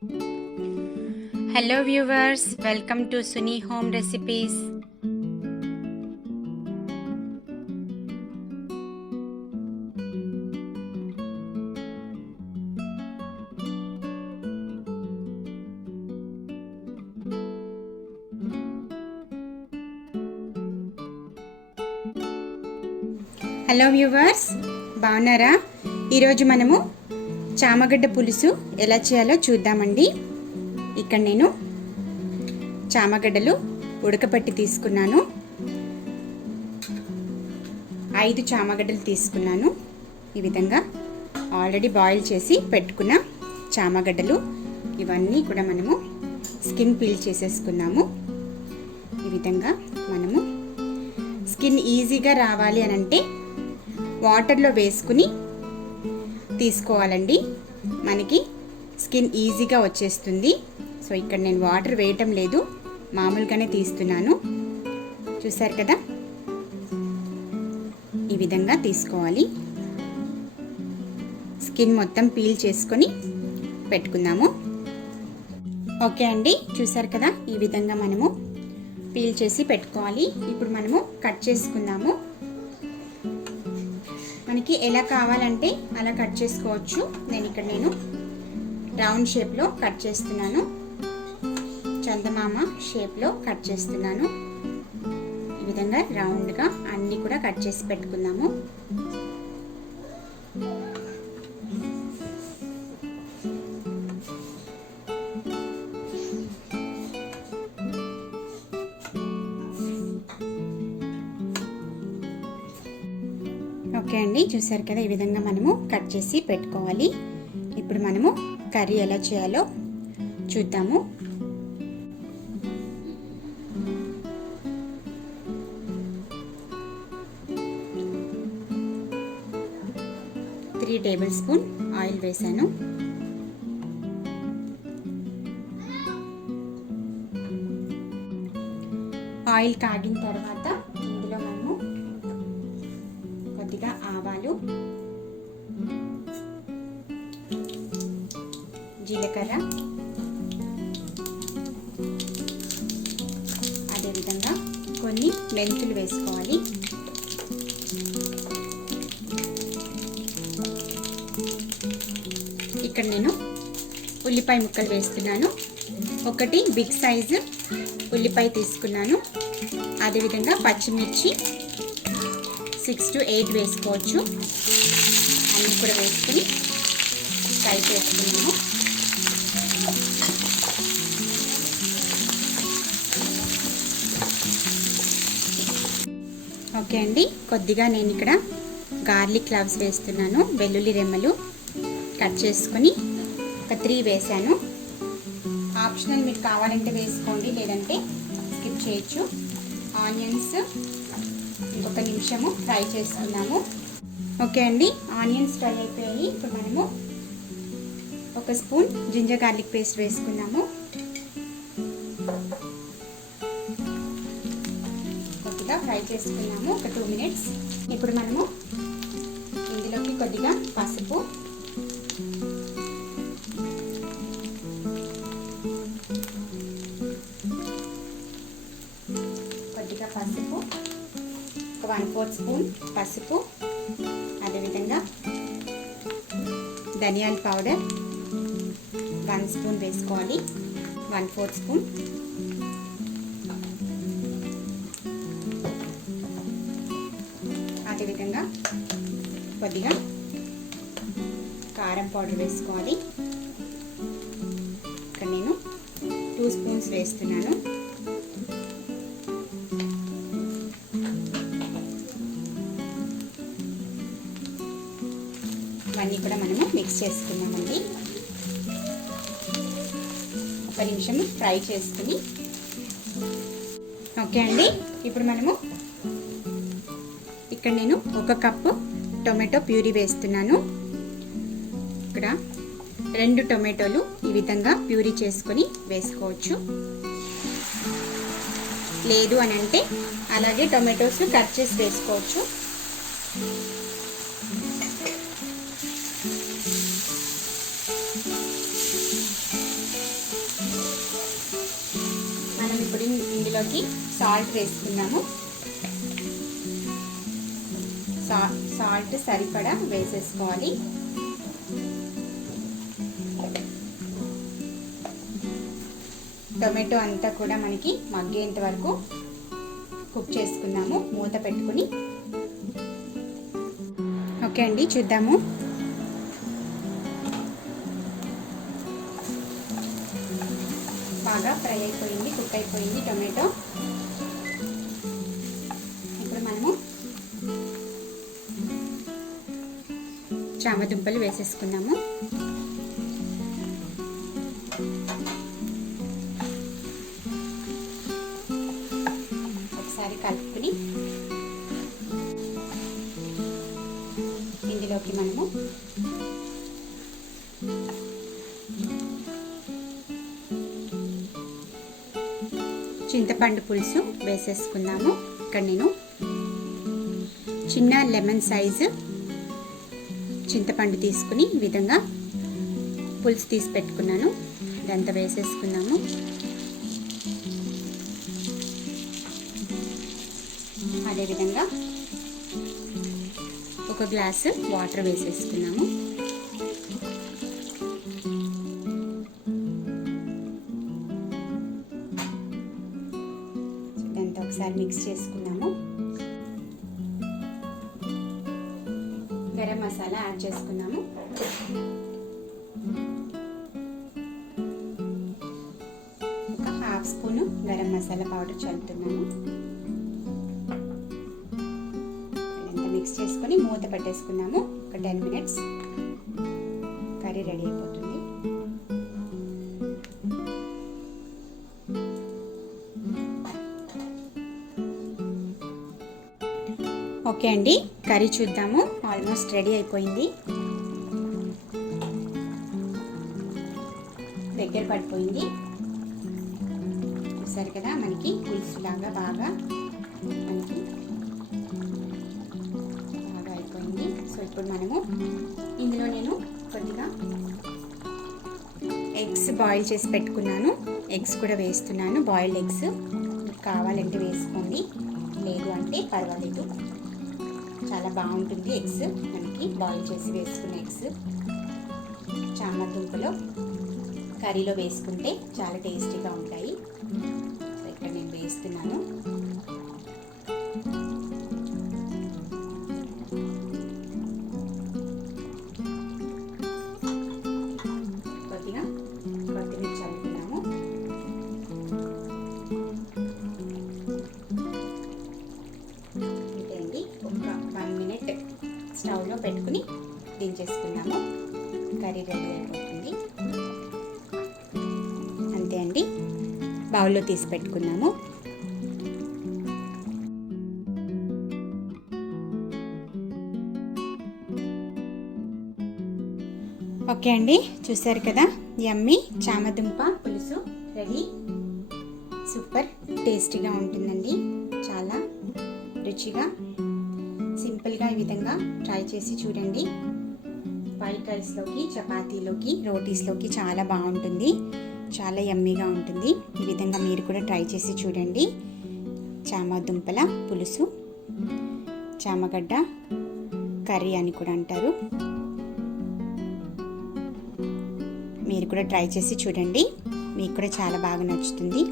Hello viewers, welcome to Suni Home Recipes. Hello viewers, బాగున్నారా? ఈరోజు మనము చామగడ్డ పులుసు ఎలా చేయాలో చూద్దామండి. ఇక్కడ నేను చామగడ్డలు ఉడకపెట్టి తీసుకున్నాను. 5 చామగడ్డలు తీసుకున్నాను. ఈ విధంగా ఆల్రెడీ బాయిల్ చేసి పెట్టుకున్న చామగడ్డలు. ఇవన్నీ కూడా మనము స్కిన్ పీల్ చేసేసుకున్నాము. ఈ విధంగా మనము స్కిన్ ఈజీగా రావాలి అని అంటే వాటర్లో వేసుకుని తీసుకోవాలండి. మనకి స్కిన్ ఈజీగా వచ్చేస్తుంది. సో ఇక్కడ నేను వాటర్ వేయటం లేదు, మామూలుగానే తీస్తున్నాను. చూసారు కదా, ఈ విధంగా తీసుకోవాలి. స్కిన్ మొత్తం పీల్ చేసుకొని పెట్టుకుందాము. ఓకే అండి, చూసారు కదా, ఈ విధంగా మనము పీల్ చేసి పెట్టుకోవాలి. ఇప్పుడు మనము కట్ చేసుకుందాము. మనకి ఎలా కావాలంటే అలా కట్ చేసుకోవచ్చు. నేను రౌండ్ షేప్లో కట్ చేస్తున్నాను. చందమామ షేప్లో కట్ చేస్తున్నాను. ఈ విధంగా రౌండ్గా అన్నీ కూడా కట్ చేసి పెట్టుకుందాము. ఓకే అండి, చూసారు కదా, ఈ విధంగా మనము కట్ చేసి పెట్టుకోవాలి. ఇప్పుడు మనము కర్రీ ఎలా చేయాలో చూద్దాము. త్రీ టేబుల్ స్పూన్ ఆయిల్ వేసాను. ఆయిల్ కాగిన తర్వాత ఇందులో మనము కొద్దిగా ఆవాలు, జీలకర్ర, అదేవిధంగా కొన్ని మెంతులు వేసుకోవాలి. ఇక్కడ నేను ఉల్లిపాయ ముక్కలు వేస్తున్నాను. ఒకటి బిగ్ సైజు ఉల్లిపాయ తీసుకున్నాను. అదేవిధంగా పచ్చిమిర్చి 6 to 8 వేసుకోవచ్చు. అన్నీ కూడా వేసుకుని ఫ్రై చేసుకున్నాము. ఓకే అండి, కొద్దిగా నేను ఇక్కడ గార్లిక్ క్లవ్స్ వేస్తున్నాను. వెల్లుల్లి రెమ్మలు కట్ చేసుకొని ఒక 3 వేసాను. ఆప్షనల్, మీకు కావాలంటే వేసుకోండి, లేదంటే స్కిప్ చేయొచ్చు. ఆనియన్స్ ఇంకొక నిమిషము ఫ్రై చేసుకున్నాము. ఓకే అండి, ఆనియన్స్ ఫ్రై అయిపోయాయి. ఇప్పుడు మనము 1 స్పూన్ జింజర్ గార్లిక్ పేస్ట్ వేసుకున్నాము. కొద్దిగా ఫ్రై చేసుకున్నాము, ఒక 2 minutes. ఇప్పుడు మనము ఇందులోకి కొద్దిగా పసుపు, ఒక 1/4 స్పూన్ పసుపు, అదేవిధంగా ధనియాల పౌడర్ 1 స్పూన్ వేసుకోవాలి. 1/4 స్పూన్, అదేవిధంగా కొద్దిగా కారం పౌడర్ వేసుకోవాలి. ఇక్కడ నేను 2 స్పూన్స్ వేస్తున్నాను. ఇవన్నీ కూడా మనము మిక్స్ చేసుకున్నామండి. 1 నిమిషం ఫ్రై చేసుకుని. ఓకే అండి, ఇప్పుడు మనము ఇక్కడ నేను 1 కప్పు టొమాటో ప్యూరీ వేస్తున్నాను. ఇక్కడ 2 టొమాటోలు ఈ విధంగా ప్యూరీ చేసుకొని వేసుకోవచ్చు. లేదు అని అంటే అలాగే టొమాటోస్ కట్ చేసి వేసుకోవచ్చు. ఇందులోకి సాల్ట్ వేసుకున్నాము. సాల్ట్ సరిపడా వేసేసుకోవాలి. టొమాటో అంతా కూడా మనకి మగ్గేంత వరకు కుక్ చేసుకున్నాము మూత పెట్టుకుని. ఓకే అండి, చూద్దాము. బాగా ఫ్రై అయిపోయింది, కుక్ అయిపోయింది టొమాటో. ఇప్పుడు మనము చామదుంపలు వేసేసుకున్నాము. ఒకసారి కలుపుకుని ఇందులోకి మనము చింతపండు పులుసు వేసేసుకుందాము. ఇక్కడ నేను చిన్న లెమన్ సైజు చింతపండు తీసుకుని ఈ విధంగా పులుసు తీసి పెట్టుకున్నాను. ఇదంతా వేసేసుకుందాము. అదేవిధంగా ఒక గ్లాసు వాటర్ వేసేసుకున్నాము. ఇదంతా ఒకసారి మిక్స్ చేసుకున్నాము. గరం మసాలా యాడ్ చేసుకున్నాము. ఒక half spoon garam masala powder చల్లుతున్నాము. ఇదంతా మిక్స్ చేసుకొని మూత పెట్టేసుకున్నాము. ఒక 10 minutes కర్రీ రెడీ అయిపోతుంది. ఓకే అండి, కర్రీ చూద్దాము. ఆల్మోస్ట్ రెడీ అయిపోయింది. దగ్గర పడిపోయింది. చూసారు కదా, మనకి పులుసు లాగా బాగా అయిపోయింది. సో ఇప్పుడు మనము ఇందులో నేను కొద్దిగా ఎగ్స్ బాయిల్ చేసి పెట్టుకున్నాను. ఎగ్స్ కూడా వేస్తున్నాను. బాయిల్డ్ ఎగ్స్ కావాలంటే వేసుకోండి, లేదు అంటే పర్వాలేదు. చాలా బాగుంటుంది ఎగ్స్, మనకి బాయిల్ చేసి వేసుకున్న ఎగ్స్ చామదుంపలో కర్రీలో వేసుకుంటే చాలా టేస్టీగా ఉంటాయి. సో ఇక్కడ నేను వేస్తున్నాను. కొద్దిగా కొత్తిమీర చల్లుకున్నాము. ఇంకేంటి, ఒక 1 minute స్టవ్లో పెట్టుకుని దించేసుకున్నాము. కర్రీ రెడీ అయిపోతుంది. అంతే అండి, బౌల్లో తీసి పెట్టుకున్నాము. ఓకే అండి, చూసారు కదా, యమ్మీ చామదుంప పులుసు రెడీ. సూపర్ టేస్టీగా ఉంటుందండి, చాలా రుచిగా. సింపుల్గా ఈ విధంగా ట్రై చేసి చూడండి. వైట్ రైస్లోకి, చపాతీలోకి, రోటీస్లోకి చాలా బాగుంటుంది. చాలా యమ్మీగా ఉంటుంది. ఈ విధంగా మీరు కూడా ట్రై చేసి చూడండి. చామదుంపల పులుసు, చామగడ్డ కర్రీ అని కూడా అంటారు. మీరు కూడా ట్రై చేసి చూడండి, మీకు కూడా చాలా బాగా నచ్చుతుంది.